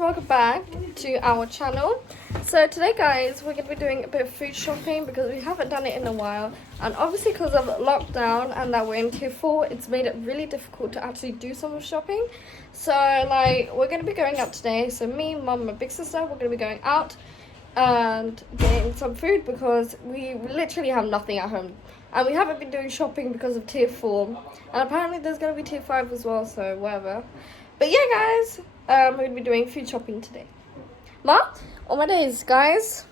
welcome back to our channel. So today guys, we're going to be doing a bit of food shopping because we haven't done it in a while, and obviously because of lockdown and that we're in tier 4, it's made it really difficult to actually do some shopping. So like, we're going to be going out today. So me, mum, and big sister, we're going to be going out and getting some food because we literally have nothing at home. And we haven't been doing shopping because of tier 4. And apparently there's going to be tier 5 as well, so whatever. But yeah, guys, we're going to be doing food shopping today. Ma, on my days, guys,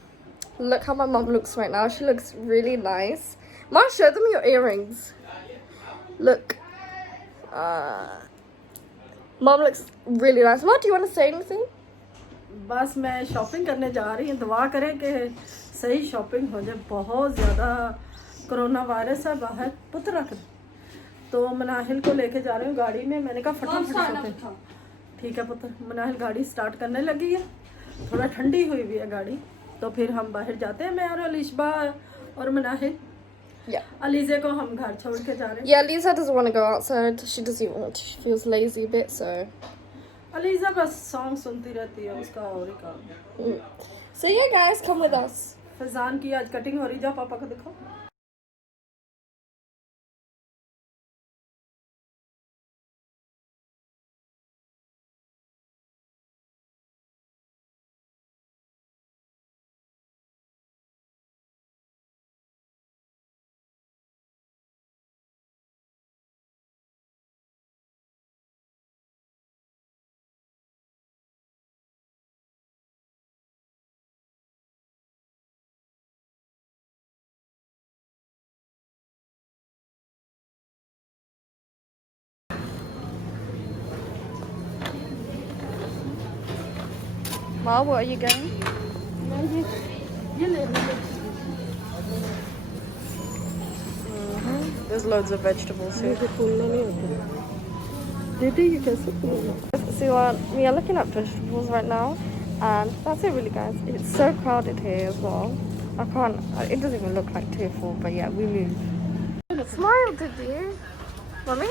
look how my mum looks right now. She looks really nice. Ma, show them your earrings. Look. Mum looks really nice. Ma, do you want to say anything? बस मैं shopping करने जा रही हूँ. दुआ करें कि सही शॉपिंग हो जाए. बहुत ज़्यादा कोरोना वायरस है बाहर. पुत्र रख तो मनाहिल को लेके जा रही हूँ गाड़ी में. मैंने कहा फटाफट. ठीक है पुत्र. मनाहिल गाड़ी स्टार्ट करने लगी है. थोड़ा ठंडी हुई हुई है गाड़ी, तो फिर हम बाहर जाते हैं. मैं और अलिशबा और मनाहिल. अलीज़ा को हम घर छोड़ के जा रहे हैं. Yeah, Lisa doesn't want to go outside. She doesn't want to. She feels lazy a bit, so. Aliza बस सॉन्ग सुनती रहती है. उसका और ही काम. So yeah, guys, come with us. Fazan की आज कटिंग हो रही. जाओ पापा को दिखाओ. Ma, what are you getting? There's loads of vegetables here. So we are looking at vegetables right now, and that's it really, guys. It's so crowded here as well. It doesn't even look like tier 4, but yeah, we moved. Smile, did you? Mommy?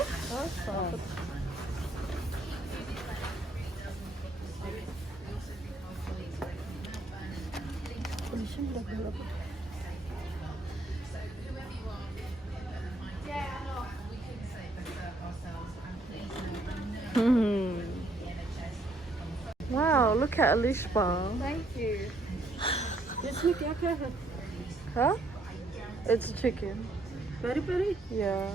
Wow, look at Alishba. Thank you. इसमें क्या क्या है? Huh? It's chicken. Peri peri? Yeah.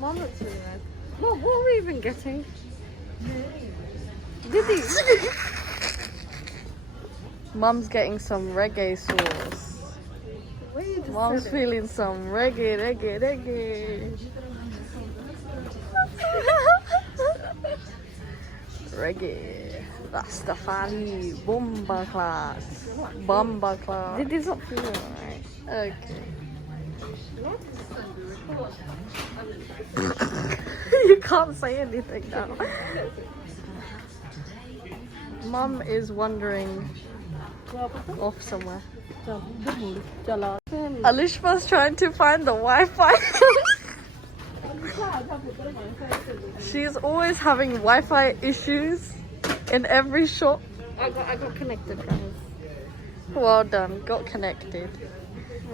Mom looks really nice. What are we even getting? Didi. Mum's getting some reggae sauce. Mom's feeling some reggae. Reggae. Rastafari. Bomba class. Didi's not feeling alright. Okay. You can't say anything now. Mum is wandering off somewhere. Alishba's trying to find the Wi-Fi. She's always having Wi-Fi issues in every shop. I got connected, guys. Well done, got connected.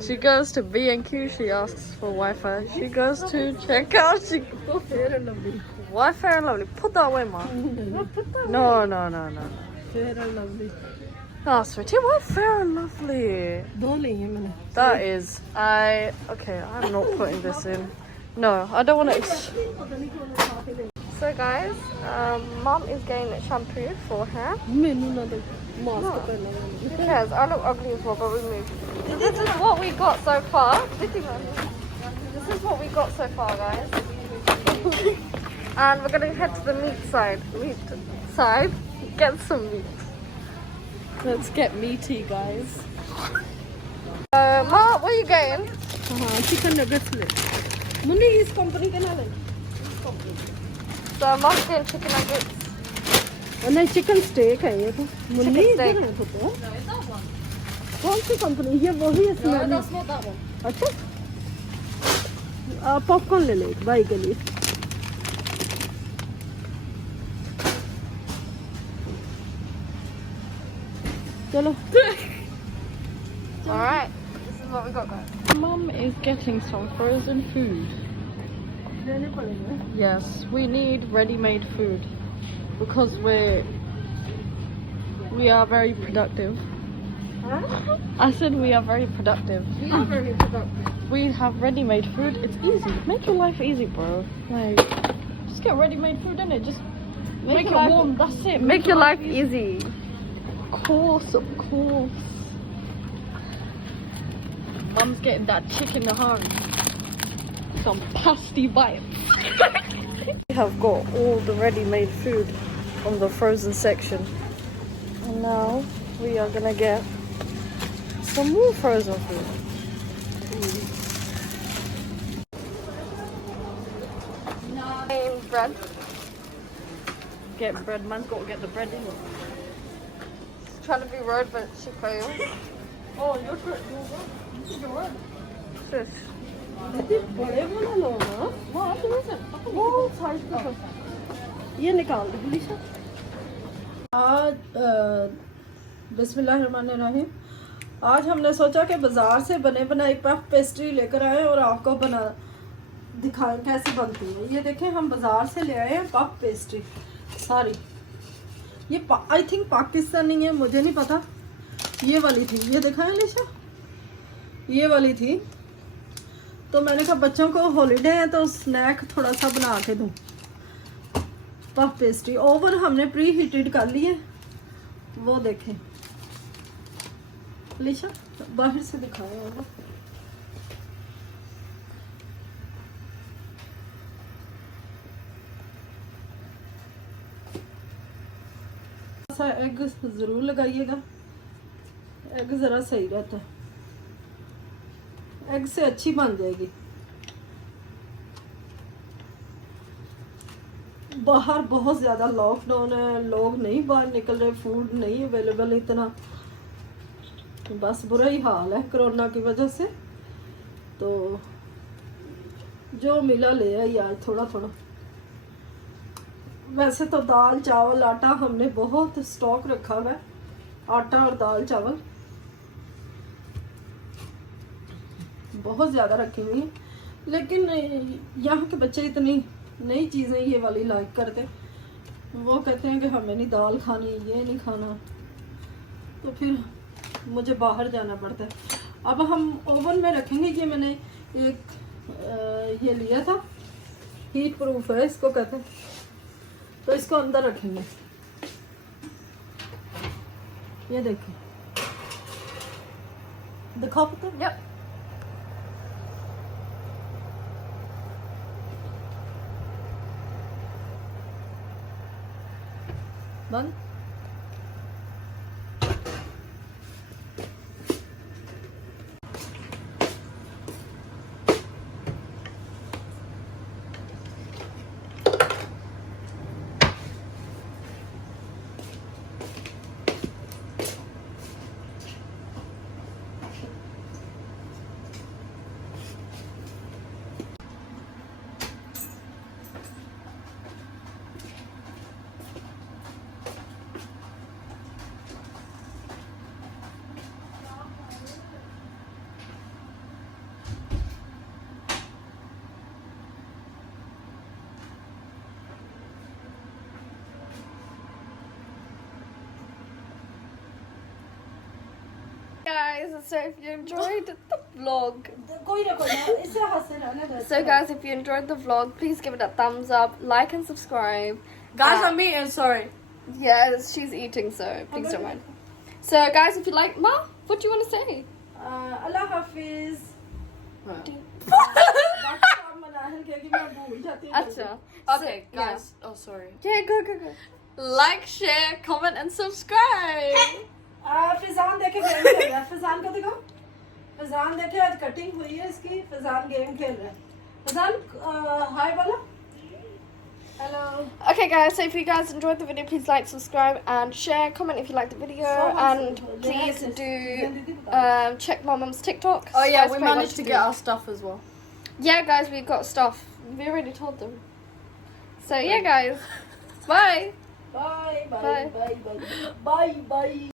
She goes to B&Q, she asks for Wi-Fi. She goes to checkout, she Wi-Fi and Lovely. Put that away, Ma. No. Fair and Lovely. Oh, sweetie, what Fair and Lovely? That is, okay, I'm not putting this in. No, I don't want to. So guys, Mom is getting shampoo for her. No. Who cares? I look ugly as well, but we moved. This is what we got so far. This is what we got so far, guys. And we're gonna head to the meat side. Get some meat. Let's get meaty, guys. Ma, what are you getting? Chicken nuggets. Muni is company ke naal. So Mom's getting chicken nuggets. नहीं chicken stake है ये तो. Munni steak. कौन सी company? ये वही है smell. अच्छा. Popcorn ले ले भाई के लिए. चलो Alright, this is what we got, guys. Mum is getting some frozen food. Yes, we need ready-made food because we are very productive. Huh? I said we are very productive. We are very productive. We have ready-made food. It's easy. Make your life easy, bro. Like, just get ready-made food in it. Just make it warm. That's it. Make your life easy. Of course. Mum's getting that chicken hung. Some pasty bites. We have got all the ready-made food from the frozen section. And now we are gonna get some more frozen food. Bread. Get bread, man's gotta get the bread in it. She's trying to be rude, but she failed. Oh, your turn. You can run. Shush. बड़े वाला लो ना वहाँ तो वैसे वो size का ये निकाल दे पुलिस आज बिस्मिल्लाहिर्रहमानिर्रहीम आज हमने सोचा कि बाजार से बने बनाई पफ पेस्ट्री लेकर आए और आपको बना दिखाएं कैसे बनती है। ये देखें हम बाजार से ले आए हैं पफ पेस्ट्री सारी। ये आई थिंक पाकिस्तानी है, मुझे नहीं पता। ये वाली थी, ये दिखाएं लिशा, ये वाली थी। तो मैंने कहा बच्चों को हॉलीडे है तो स्नैक थोड़ा सा बना के दूँ। पफ पेस्ट्री ओवन हमने प्री हीटेड कर लिए, वो देखें लिशा बाहर से दिखाया होगा। सा एग जरूर लगाइएगा, एग जरा सही रहता है, एग से अच्छी बन जाएगी। बाहर बहुत ज़्यादा लॉकडाउन है, लोग नहीं बाहर निकल रहे, फूड नहीं अवेलेबल इतना, बस बुरा ही हाल है कोरोना की वजह से। तो जो मिला ले आई आज थोड़ा थोड़ा। वैसे तो दाल चावल आटा हमने बहुत स्टॉक रखा हुआ है, आटा और दाल चावल बहुत ज़्यादा रखी हुई है, लेकिन यहाँ के बच्चे इतनी नई चीज़ें ये वाली लाइक करते, वो कहते हैं कि हमें नहीं दाल खानी, ये नहीं खाना, तो फिर मुझे बाहर जाना पड़ता है। अब हम ओवन में रखेंगे। ये मैंने एक ये लिया था, हीट प्रूफ है इसको कहते हैं, तो इसको अंदर रखेंगे। ये देखिए, दिखाओ पुत्र। बंद। Guys, so if you enjoyed the vlog, please give it a thumbs up, like and subscribe. Guys, I'm eating, sorry. Yes, she's eating, so please don't mind. So guys, if you like, Ma, what do you want to say? Allah Hafiz. Acha. Okay, guys. Oh, sorry. Yeah, go. Like, share, comment and subscribe. Fizaan देखे game खेल रहा है। फिजान को देखो, फिजान देखे आज cutting हुई है इसकी, फिजान गेम खेल रहा है। फिजान हाय बोलो। Hello. Okay guys, so if you guys enjoyed the video, please like, subscribe and share, comment if you liked the video, and please do check my mum's TikTok. Oh yeah, Guys, we quite managed like to get our stuff as well. Yeah guys, we got stuff. We already told them. So yeah guys, bye. Bye. Bye. Bye. Bye. Bye. Bye.